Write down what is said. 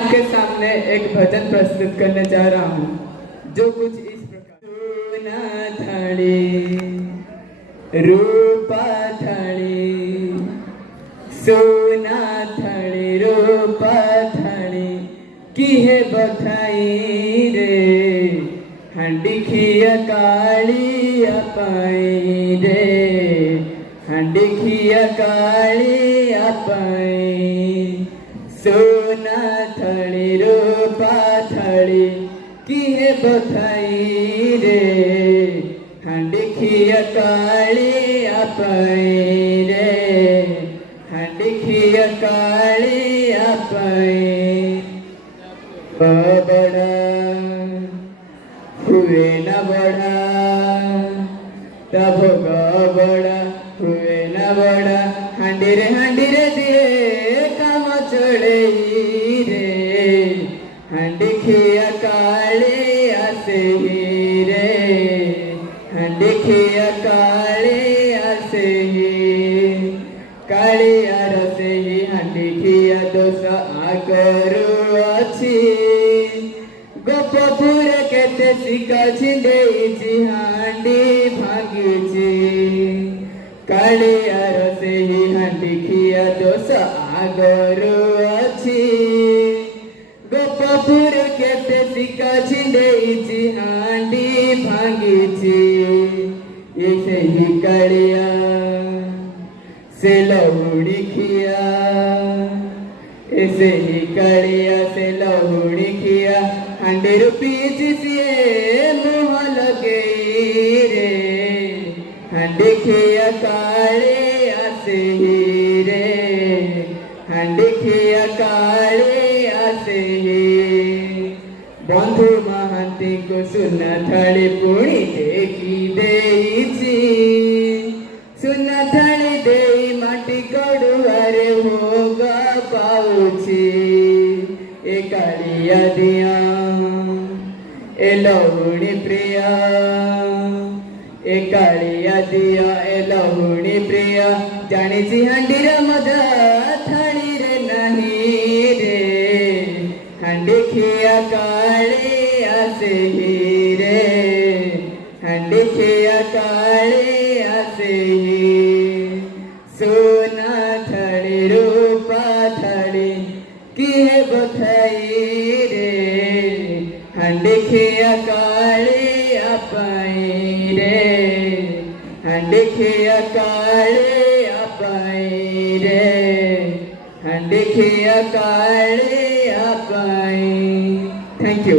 आपके सामने एक भजन प्रस्तुत करने जा रहा हूँ जो कुछ इस प्रकार। सोना थाली रूपा थाली, सोना थाली रूपा थाली किहे बथाई रे, हांडी खिया कालिया पाई रे, हांडी खिया कालिया पाई। सोना थाली रूपा थाली किहे बथाई रे, हांडी खिया कालिया पाई रे, हांडी खिया कालिया पाई। बड़ा हुए न बड़ा तब बड़ा हुए न बड़ा, हांडी रे दिए काम चढ़े रे, हांडी खिया काले आसे ही रे, हांडी खिया काले आसे ही। कालिया रसे ही हांडी खिया दोष आकरू अच्छी, गोपपुर केते शिका छिंडेइछि हांडी भांगिछि। कालिया रसे ही हांडी खिया दोष आगरू अच्छी, गोपपुर केते शिका छिंडेइछि हांडी भांगिछि। ऐसे ही कालिया से लहुड़ी खिया, ऐसे ही कालिया से लहुड़ी खिया, हांडी रुपीची सिए मुँह लगे रे, हांडी खिया काले आसे ही रे, हांडी खिया काले आसे ही। बंधु महांती को सुना थाली पुणी देखी देइछि, सुना थाली देई माटी कड़ुआरे भोग पाउछि। ए कालिया दिया ए लहुणी प्रिया, ए कालिया दिया ए लहुणी प्रिया, जानिछि हांडीर मजा थाली रे नहीं रे, हांडी खिया काले आसे ही रे, हांडी खिया काले आसे ही। सोना थाली रूपा थाली किहे बथाई रे, हांडी खिया काले पाई रे, हांडी खिया काले पाई रे, हांडी खिया काले पाई। Thank you.